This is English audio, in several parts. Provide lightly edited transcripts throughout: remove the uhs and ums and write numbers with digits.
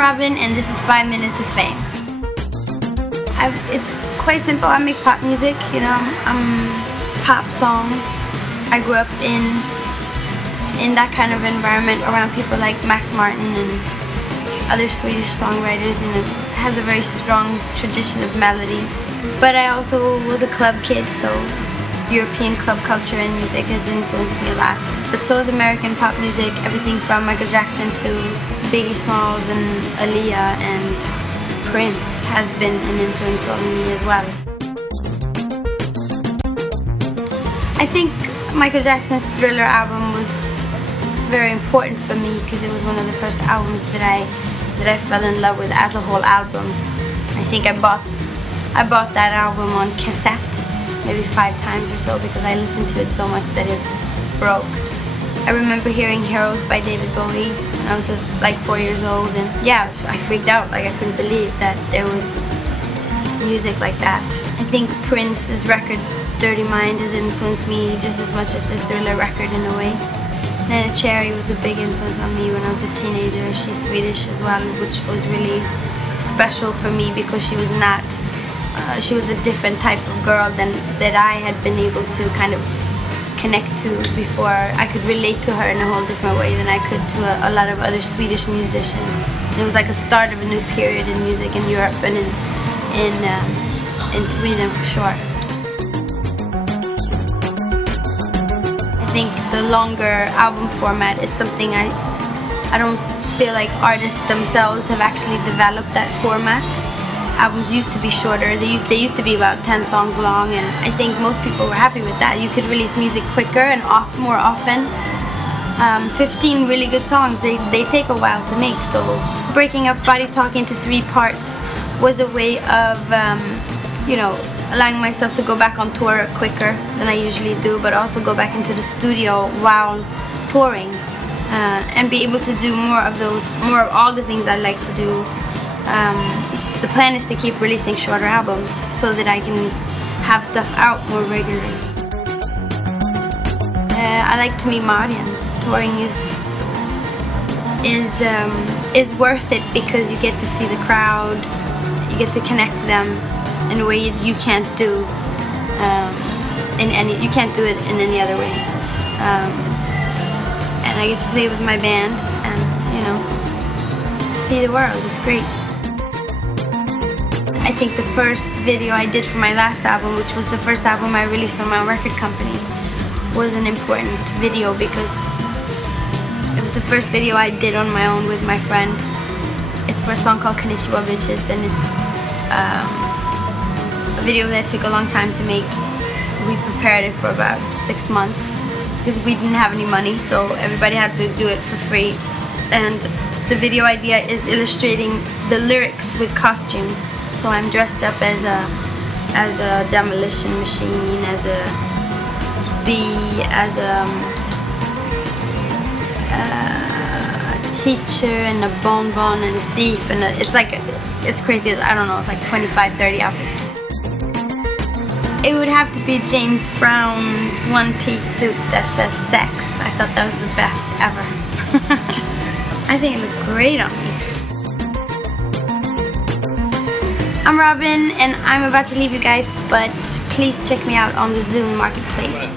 Robyn, and this is 5 Minutes of Fame. It's quite simple. I make pop music, you know, pop songs. I grew up in that kind of environment around people like Max Martin and other Swedish songwriters, and it has a very strong tradition of melody. But I also was a club kid, so European club culture and music has influenced me a lot. But so is American pop music, everything from Michael Jackson to Biggie Smalls and Aaliyah and Prince has been an influence on me as well. I think Michael Jackson's Thriller album was very important for me because it was one of the first albums that I fell in love with as a whole album. I think I bought that album on cassette maybe 5 times or so because I listened to it so much that it broke. I remember hearing Heroes by David Bowie when I was like 4 years old, and yeah, I freaked out. Like, I couldn't believe that there was music like that. I think Prince's record Dirty Mind has influenced me just as much as his Thriller record in a way. Nana Cherry was a big influence on me when I was a teenager. She's Swedish as well, which was really special for me because she was not she was a different type of girl that I had been able to kind of connect to before. I could relate to her in a whole different way than I could to a lot of other Swedish musicians. It was like a start of a new period in music in Europe and in Sweden for sure. I think the longer album format is something I don't feel like artists themselves have actually developed that format. Albums used to be shorter. They used to be about 10 songs long, and I think most people were happy with that. You could release music quicker and more often. 15 really good songs, they take a while to make, so breaking up Body Talk into 3 parts was a way of you know, allowing myself to go back on tour quicker than I usually do, but also go back into the studio while touring and be able to do more of all the things I like to do. The plan is to keep releasing shorter albums so that I can have stuff out more regularly. I like to meet my audience. Touring is worth it because you get to see the crowd, you get to connect to them in a way you can't do you can't do it in any other way. And I get to play with my band and, you know, see the world. It's great. I think the first video I did for my last album, which was the first album I released on my record company, was an important video because it was the first video I did on my own with my friends. It's for a song called Konnichiwa Bitches, and it's a video that took a long time to make. We prepared it for about 6 months because we didn't have any money, so everybody had to do it for free. And the video idea is illustrating the lyrics with costumes. So I'm dressed up as a demolition machine, as a bee, as a teacher, and a bonbon, and a thief, and it's crazy. I don't know, it's like 25, 30 outfits. It would have to be James Brown's one-piece suit that says sex. I thought that was the best ever. I think it looked great on me. I'm Robyn, and I'm about to leave you guys, but please check me out on the Zune Marketplace.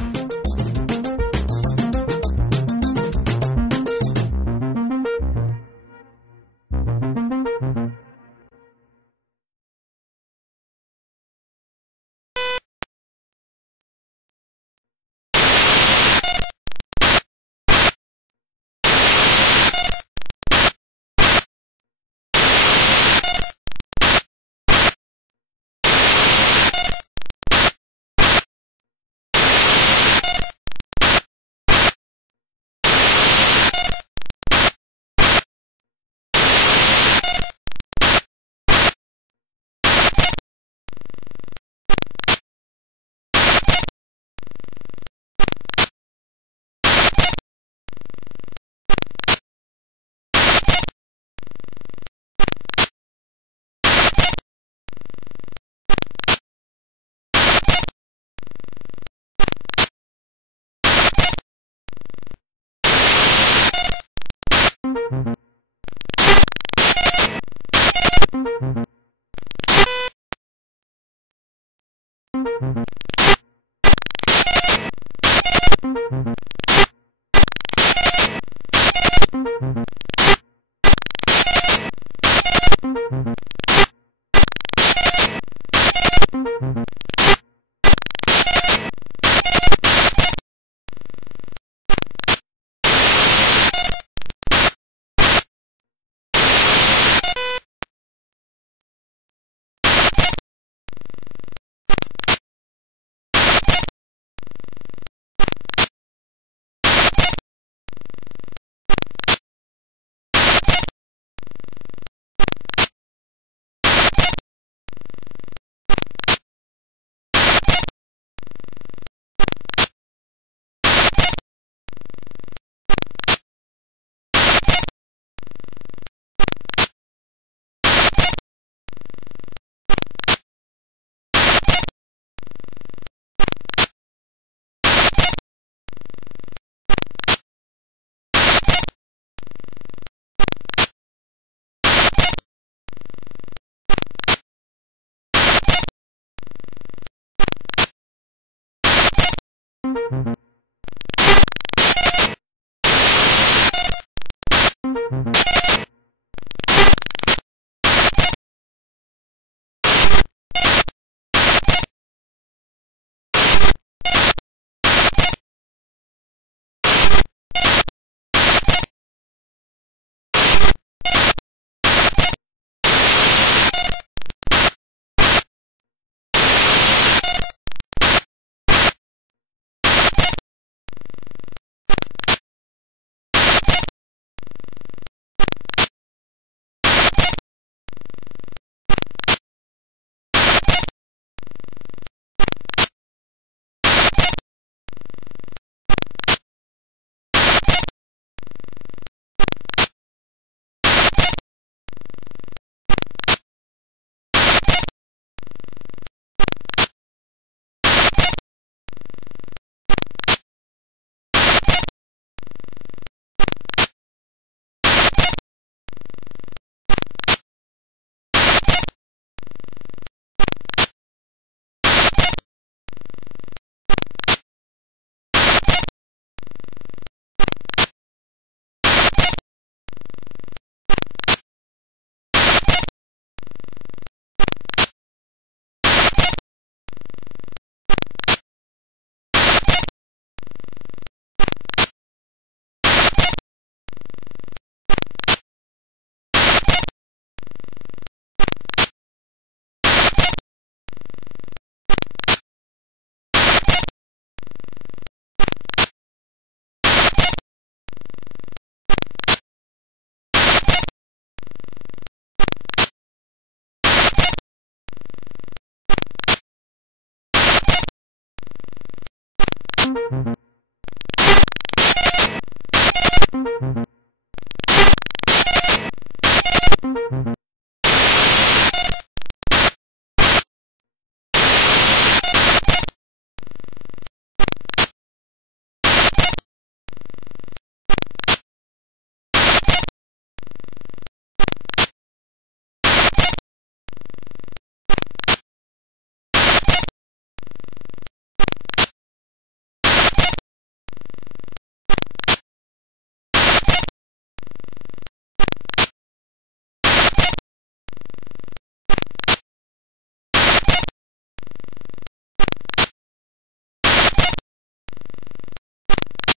Bye.